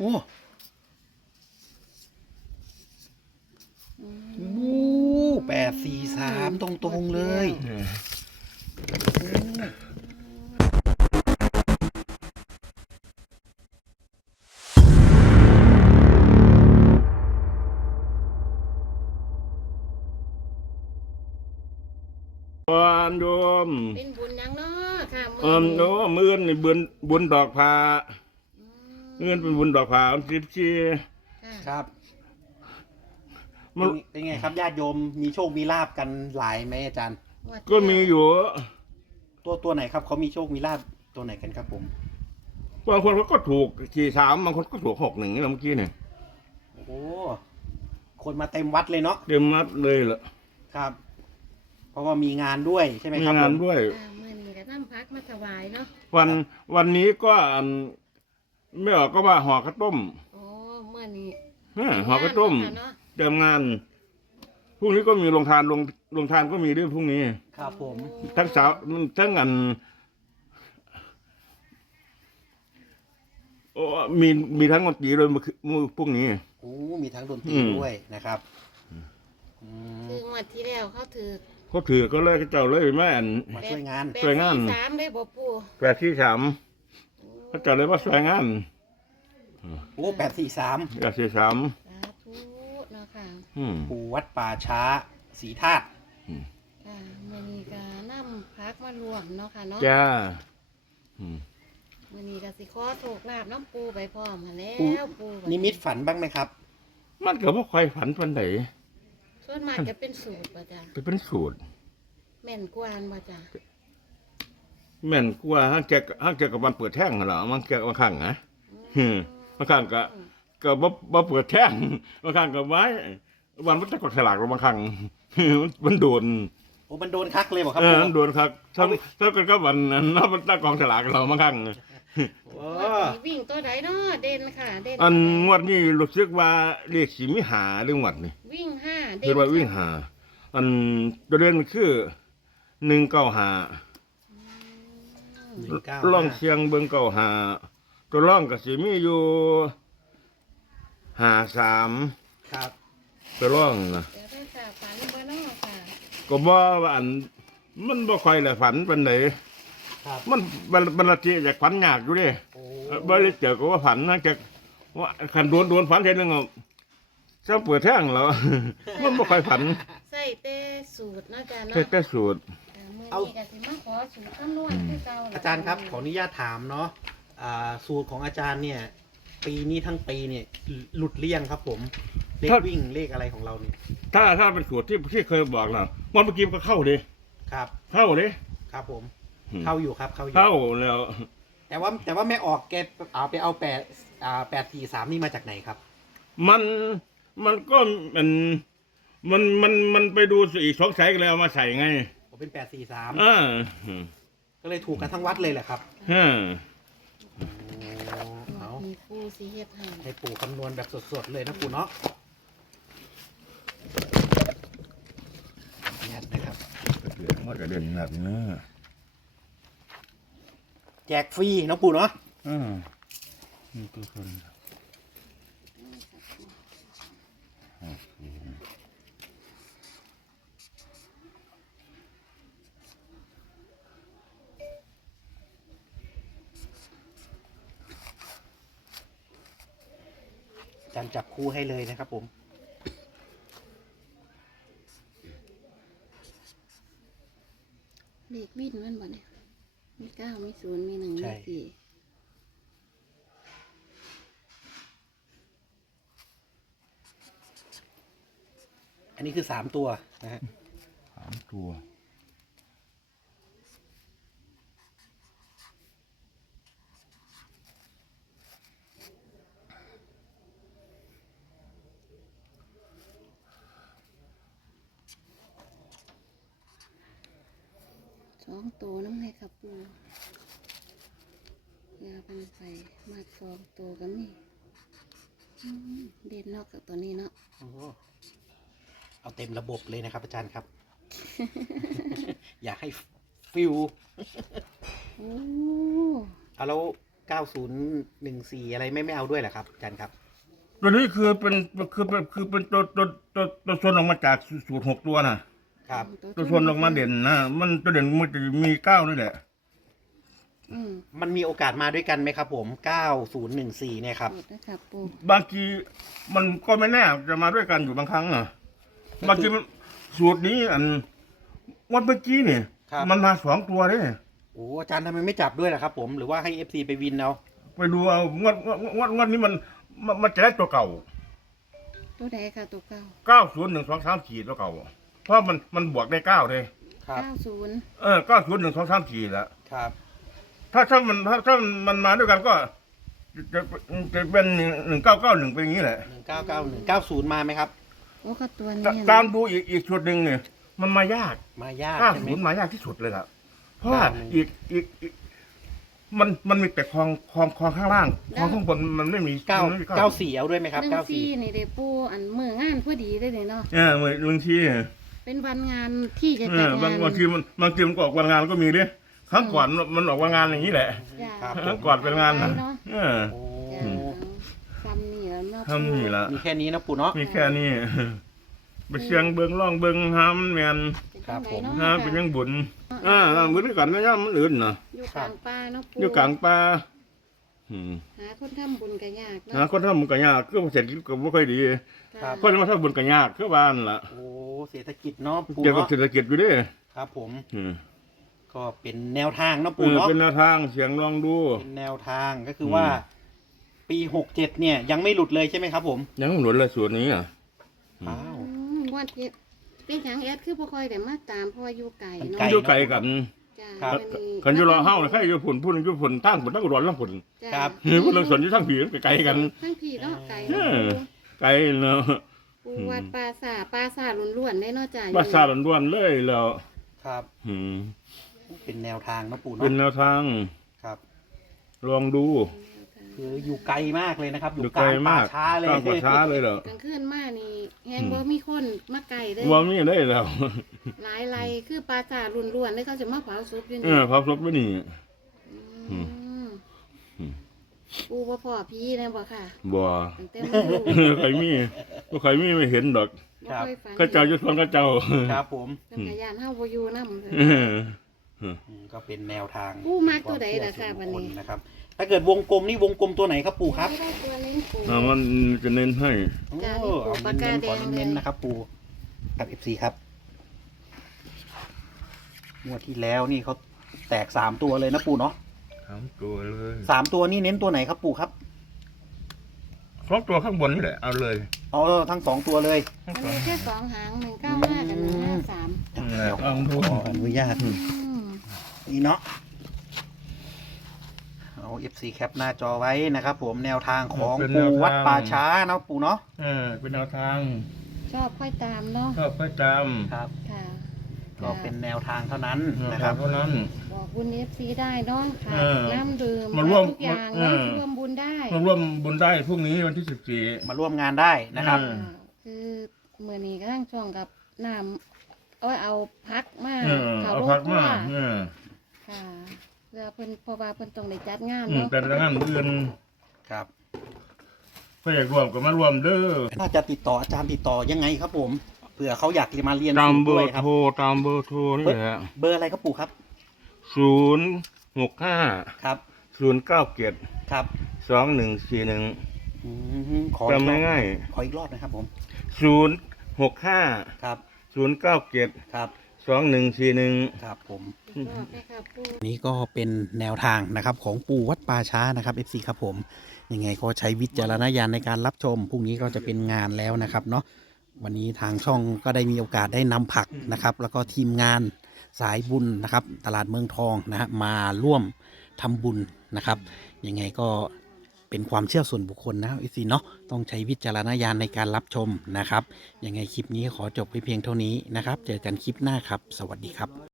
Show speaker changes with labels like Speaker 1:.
Speaker 1: อ้843ตรงๆเลย
Speaker 2: วันโยม
Speaker 3: เป็นบุญยังเนาะค่ะ
Speaker 2: โน้มื้อนี่บุญดอกพาเงินเป็นบุญดอกพา
Speaker 1: ครับเป็นไงครับญาติโยมมีโชคมีลาบกันหลายไหมอาจารย์
Speaker 2: ก็มีอยู่
Speaker 1: ตัวไหนครับเขามีโชคมีลาบตัวไหนกันครับผม
Speaker 2: บางคนเขาก็ถูก43บางคนก็ถูก61นี่เมื่อกี้เนี่ย
Speaker 1: โอ้คนมาเต็มวัดเลยเนาะ
Speaker 2: เต็มวัดเลยเหรอ
Speaker 1: ครับ เพราะว่ามีงานด้วยใช่ไหมครับ
Speaker 2: มีงานด้วย
Speaker 3: มื่อนี้ก็นำพักมาถวายเนาะ
Speaker 2: วันนี้ก็ไม่ออกก็ว่าห่อข้าวต้ม
Speaker 3: โอ้เมื่อนี้
Speaker 2: ห่อข้าวต้มเตรียมงานพรุ่งนี้ก็มีโรงทานก็มีด้วยพรุ่งนี้
Speaker 1: ครับผม
Speaker 2: ทั้งสาวทั้งโอ้มีทั้งดนตรีด้วยมือพวกนี้
Speaker 1: โอ้มีทั้งดนตรีด้วยนะครับ
Speaker 3: คืองวดที่แล้วเขาถือ
Speaker 2: ก็เลยเจ้าเลยแม่
Speaker 1: มาช่วยงาน
Speaker 3: 3ได้บ่ปู่
Speaker 2: 843เขาเจ้าเลยว่าช่วยงาน
Speaker 1: โอ้843
Speaker 3: สาธุเนาะค่ะ
Speaker 1: ปู่วัดป่าช้าศรีธาตุ
Speaker 3: ค่ะมื่อนี้ก็นำพักมารวมเนาะค่ะเนาะ
Speaker 2: จ้า
Speaker 3: มื่อนี้ก็สิขอโชคลาภน้ำปูไปพร้อมมาแล้วปู
Speaker 1: นิมิตฝันบ้างไหมครับ
Speaker 2: มันก็บ่ค่อยฝันปานใด
Speaker 3: ส่วนมากจะเป็นสูตรป่ะจ๊ะ
Speaker 2: เป็นสูตร
Speaker 3: แม่นกวนป่ะจ๊ะ
Speaker 2: แม่นกว่าห้างแกกับวันเปิดแท่งเหรอมันแกบางครั้งนะบางครั้งก็บ่เปิดแท่งบางครั้งก็ไว้วันมันจะกดสลากบางครั้งมันโดน
Speaker 1: โอ้มันโดนคักเลยบอกครับ
Speaker 2: มันโดนคักถ้าเกิดก็วันนั้นมันตั้งกองสลากเราบางครั้ง
Speaker 3: วิ่งตัวไหนเนาะเด่นค่ะเด่น
Speaker 2: อันงวดนี้รู้สึกว่าเลขสิมีหาเรื่องงวดนี่
Speaker 3: วิ่ง5
Speaker 2: เด่นว่าวิ่งหาอันตัวเด่นคือ195ล่องเชียงเบิ่ง95ตัวล่องก็สิมีอยู่53
Speaker 1: ครับ
Speaker 2: ตัวล่องนะ
Speaker 3: เดี๋ยวถ้าจะฝันบ่เนาะค่ะ
Speaker 2: ก็บ่ว่าอันมันบ่ค่อยได้ฝันปานใดมันบรรทีจากฝันยากอยู่เด้บ่ได้เจอก็ว่าฝันนะจากว่าคันโดนฝันเฮ็ดนึงจะเปิดแท่งแล้วมันบ่ค่อยฝัน
Speaker 3: ใส่แต่สูตรนะจ๊ะเนาะ
Speaker 2: ใส่แต่สูตร
Speaker 3: เอาก็สิมาขอสูตรคำนวณคือเก่า
Speaker 1: อาจารย์ครับขออนุญาตถามเนาะสูตรของอาจารย์เนี่ยปีนี้ทั้งปีเนี่ยหลุดเลี่ยงครับผมเลขวิ่งเลขอะไรของเราเนี่ย
Speaker 2: ถ้าเป็นสูตรที่เคยบอกนะวันเมื่อกี้ก็เข้าดิ
Speaker 1: ครับ
Speaker 2: เข้าดิ
Speaker 1: ครับผมเข้าอยู่ครับเข้า
Speaker 2: แล้ว
Speaker 1: แต่ว่าไม่ออกแกไปเอา843นี่มาจากไหนครับ
Speaker 2: มันก็มันไปดูอีก2 สายกันแล้วมาใส่ไง
Speaker 1: เป็น843ก็เลยถูกกันทั้งวัดเลยแหละครับ
Speaker 3: มีปูสีเฮ็ด
Speaker 1: ให้ปู่คำนวณแบบสดๆเลยนะปู่เนาะนี่นะครับ
Speaker 2: มันก็เด่นหนักเนื้อ
Speaker 1: แจกฟรีนะปู่เนาะ
Speaker 2: นี่คือคน
Speaker 1: อาจารย์จับคู่ให้เลยนะครับผม
Speaker 3: เลขวิ่งมันบ่เนี่ยมี9มี0มี1มี4
Speaker 1: อันนี้คือ3ตัวนะฮะ
Speaker 2: 3 ตัว
Speaker 3: 2 ตัวน้ำให้ครับปูยาพันไปมา2 ตัวก็มีเด่นเนาะกับตัวนี้เนาะ
Speaker 1: เอาเต็มระบบเลยนะครับอาจารย์ครับ อยากให้ฟิวเอาแล้ว 9014อะไรไม่เอาด้วยเหรอครับอาจารย์ครับ
Speaker 2: ตัวนี้คือเป็นตัวส่วนออกมาจากสูตร6 ตัวนะครับ ตัวส่วนออกมาเด่นนะมันตัวเด่นมันจะมี9นี่แหละ
Speaker 1: มันมีโอกาสมาด้วยกันไหมครับผม9014เนี่ยครับ
Speaker 3: นะครับปู
Speaker 2: บางทีมันก็ไม่แน่จะมาด้วยกันอยู่บางครั้งบางทีมันสูตรนี้วันเมื่อกี้นี่
Speaker 1: ครับ
Speaker 2: มันมา2 ตัวเลย
Speaker 1: โอ้อาจารย์ทำไมไม่จับด้วยล่ะครับผมหรือว่าให้ FC ไปวินเอา
Speaker 2: ไปดูเอางวดนี้มันจะได้ตัวเก่า
Speaker 3: ตัวใดค่ะตัวเก้า
Speaker 2: 901234ตัวเก่า เพราะมันบวกได้9เลย
Speaker 1: ครับ
Speaker 3: 90
Speaker 2: 901234แล้ว
Speaker 1: ครับ
Speaker 2: ถ้ามันมาด้วยกันก็จะเป็น1991เป็นอย่างนี้แหละ
Speaker 1: 1991 90มาไหมครับ
Speaker 3: โอ้ก็ตัวนี้
Speaker 2: ตามดูอีกชุดหนึ่งเนี่ยมันมายาก
Speaker 1: มายาก
Speaker 2: 90
Speaker 1: ใช่ไหม
Speaker 2: มายากที่สุดเลยครับเพราะว่า
Speaker 1: 91
Speaker 2: อีกมันมีแต่คลองข้างล่างคลองข้างบนมันไม่มี
Speaker 1: 94เอาด้วยไหมครับ
Speaker 3: 14นี่เด้ปูอันมืองานพอดีได้เลยเนาะ
Speaker 2: เหมือนบางที
Speaker 3: เป็นวันงานที่จะจัดงาน
Speaker 2: บางทีมันก็ออกวันงานก็มีดิครั้งก่อนมันออกวันงานอย่างนี้แหละ
Speaker 3: จ้ะ
Speaker 1: ครับ
Speaker 2: ครั้งก่อนเป็นงานนะ
Speaker 3: เนาะ
Speaker 1: โอ้
Speaker 3: จ้ะซ้ำนี่แล้วเนาะ
Speaker 2: ทำนี่ละ
Speaker 1: มีแค่นี้นะปู่เนาะ
Speaker 2: มีแค่นี้ไปเชียงเบิงร่องเบิงหามันแมน
Speaker 1: ครับผม
Speaker 2: ฮะเป็นยังบุญบุญด้วยกันนะย่ามันอื่นนะ
Speaker 3: อยู่กลางป่าเนาะปู
Speaker 2: อยู่กลางป่า
Speaker 3: หาคนทำบุญก็ยาก
Speaker 2: หาคนทำบุญกันยากคือเศรษฐกิจก็ไม่ค่อยดี
Speaker 3: ครับ
Speaker 2: คนมาทำบุญกันยากคือบ้านล่ะ
Speaker 1: โอ้เศรษฐกิจเนาะปู่
Speaker 2: เกี่ยวกับ
Speaker 1: เนาะ
Speaker 2: เศรษฐกิจอยู่ดิ
Speaker 1: ครับผม
Speaker 2: อืม
Speaker 1: ก็เป็นแนวทางเนาะปู่เนาะ
Speaker 2: เป็นแนวทางเสียงลองดู
Speaker 1: เป็นแนวทางก็คือว่า ปี67เนี่ยยังไม่หลุดเลยใช่ไหมครับผม
Speaker 2: ยังหนุนเลยส่วนนี้
Speaker 1: อ้าว
Speaker 3: วันที่เป็นหยังแอดคือบ่ค่อยได้มาตามเพราะว่าอยู่ไกลเนาะ
Speaker 2: อยู่ไกลกัน
Speaker 3: จ้ะ
Speaker 1: ครับ
Speaker 2: คันอยู่รอเฮาใครอยู่ผลพูดอยู่ผลตั้งผลตั้งอุดรแล้วผล
Speaker 3: จ้ะ
Speaker 1: ครับ
Speaker 2: พูดเรื่องสนอยู่ทั้งผีไกลกัน
Speaker 3: ทั้งพี่เนาะไกล
Speaker 2: เออ ไกลเนาะ
Speaker 3: ปูวัดปราสาทล้วนๆได้เนาะจ้ะ
Speaker 2: บ้านซาล้วนๆเลยแล้ว
Speaker 1: ครับ เป็นแนวทางเนาะปู่
Speaker 2: เป็น
Speaker 1: เนาะ
Speaker 2: แนวทาง
Speaker 1: ครับ
Speaker 2: ลองดู
Speaker 1: คืออยู่ไกลมากเลยนะครับ
Speaker 2: อยู่ไกลมาก
Speaker 1: ช้าเลย
Speaker 2: กลางป่าช้าเลยเหรอก
Speaker 3: ลางคืนมานี่แฮงบ่มีคนมาไกลเด้
Speaker 2: ว่ามีได้แล้ว
Speaker 3: หลายไรคือปราสาทล้วนๆได้เขาจะมาเผาศพอยู่
Speaker 2: เอ
Speaker 3: นี่
Speaker 2: อพระศพไม่นี่
Speaker 3: อืมปูบ่พอพี่นะบ่ค่ะ
Speaker 2: บ่
Speaker 3: ตั้งแต่มาอยู่
Speaker 2: ใครมีใครมีไม่เห็นดอก
Speaker 3: บ่ค่อยฝัน
Speaker 2: ก็เจ้าจะทนก็เจ้า
Speaker 1: ครับผม
Speaker 3: จักรยานเฮาบ่อยู่นำ
Speaker 2: เออ
Speaker 1: ก็เป็นแนวทาง
Speaker 3: ปู่มักตัวใดล่ะค่ะวันนี้
Speaker 1: ส่วบุคคลนะครับ ถ้าเกิดวงกลมนี่วงกลมตัวไหนครับปู่ครับ
Speaker 3: ได้ตัวเล่นปู
Speaker 2: มันจะเน้นให้
Speaker 3: จ้ะ
Speaker 1: โอ้
Speaker 3: นี่ปู่
Speaker 1: เอา
Speaker 3: ปากกา
Speaker 1: เน้นๆขอ
Speaker 3: แดงเลย
Speaker 1: เน้นๆนะครับปู่ครับ FC ครับงวดที่แล้วนี่เขาแตก3ตัวเลยนะปู่เนาะ
Speaker 2: ทั้งตัวเลย
Speaker 1: 3ตัวนี่เน้นตัวไหนครับปู่ครับ
Speaker 2: 2 ตัวข้างบนนี่แหละเอาเลย
Speaker 1: อ๋อทั้ง2ตัวเลย
Speaker 3: มันมีแค่2หาง195กับ153
Speaker 1: เดี๋ยว
Speaker 2: ลองดู
Speaker 1: ขออนุญาต
Speaker 3: อืม
Speaker 1: นี่เนาะเอา FC แคปหน้าจอไว้นะครับผมแนวทางของปู่วัดป่าช้าเนาะปู่เนาะ
Speaker 2: เป็นแนวทาง
Speaker 3: ชอบค่อยตามเนาะ
Speaker 2: ชอบประจ
Speaker 1: ครับ
Speaker 3: ค่ะ
Speaker 1: ก็เป็นแนวทางเท่านั้น
Speaker 2: ำ
Speaker 1: นะ
Speaker 2: ค
Speaker 1: ค
Speaker 2: รั
Speaker 1: รั
Speaker 2: บบ เพราะนั้น
Speaker 3: บอกบุญ FC ได้เนาะค่ะ
Speaker 2: เออ
Speaker 3: น้ำดื่ม
Speaker 2: มาร่วม
Speaker 3: ทุกอย่าง
Speaker 2: เอ
Speaker 3: เนาะ
Speaker 2: อ
Speaker 3: ร่วมบุญได้
Speaker 2: มาร่วมบุญได้พรุ่งนี้วันที่14
Speaker 1: มาร่วมงานได้นะครับ
Speaker 2: เออ
Speaker 3: คือมื้อนี้ก็ทั้งช่วงกับน้ำเอาพักมา
Speaker 2: เอาพักมา
Speaker 3: ค่ะเพื่อเพิ่นเพราะว่าเพิ่นต้องได้จัดงาน
Speaker 2: แต่
Speaker 3: เนาะ
Speaker 2: ละงานอื่น
Speaker 1: ครับ
Speaker 2: ก็อยากรวมก็มารวมเด้อ
Speaker 1: ถ้าจะติดต่ออาจารย์ติดต่อยังไงครับผมเผื่อเขาอยากจะมาเรียน
Speaker 2: ตาม
Speaker 1: สูต
Speaker 2: เบ
Speaker 1: ด้
Speaker 2: อ
Speaker 1: วย
Speaker 2: ร์
Speaker 1: ครับ
Speaker 2: โทรตามเบอร์โทรนี่แหละ
Speaker 1: เบอร์อะไรครับปู่ครับ
Speaker 2: 065
Speaker 1: ครับ
Speaker 2: 097
Speaker 1: ครับ
Speaker 2: 2141
Speaker 1: ขออีกรอบ
Speaker 2: จำง่าย
Speaker 1: ขออีกรอบนะครับผม
Speaker 2: 065
Speaker 1: ครับ
Speaker 2: 097
Speaker 1: ครับ
Speaker 2: 2141
Speaker 1: ครับผม
Speaker 3: รอบเลยค่ะปู่
Speaker 1: นี่ก็เป็นแนวทางนะครับของปู่วัดป่าช้านะครับ FC ครับผมยังไงก็ใช้วิจารณญาณในการรับชมพรุ่งนี้ก็จะเป็นงานแล้วนะครับเนาะวันนี้ทางช่องก็ได้มีโอกาสได้นำผักนะครับ แล้วก็ทีมงานสายบุญนะครับ ตลาดเมืองทองนะฮะมาร่วมทำบุญนะครับยังไงก็เป็นความเชื่อส่วนบุคคลนะ FC เนาะต้องใช้วิจารณญาณในการรับชมนะครับยังไงคลิปนี้ขอจบไว้เพียงเท่านี้นะครับ เจอกันคลิปหน้าครับ สวัสดีครับ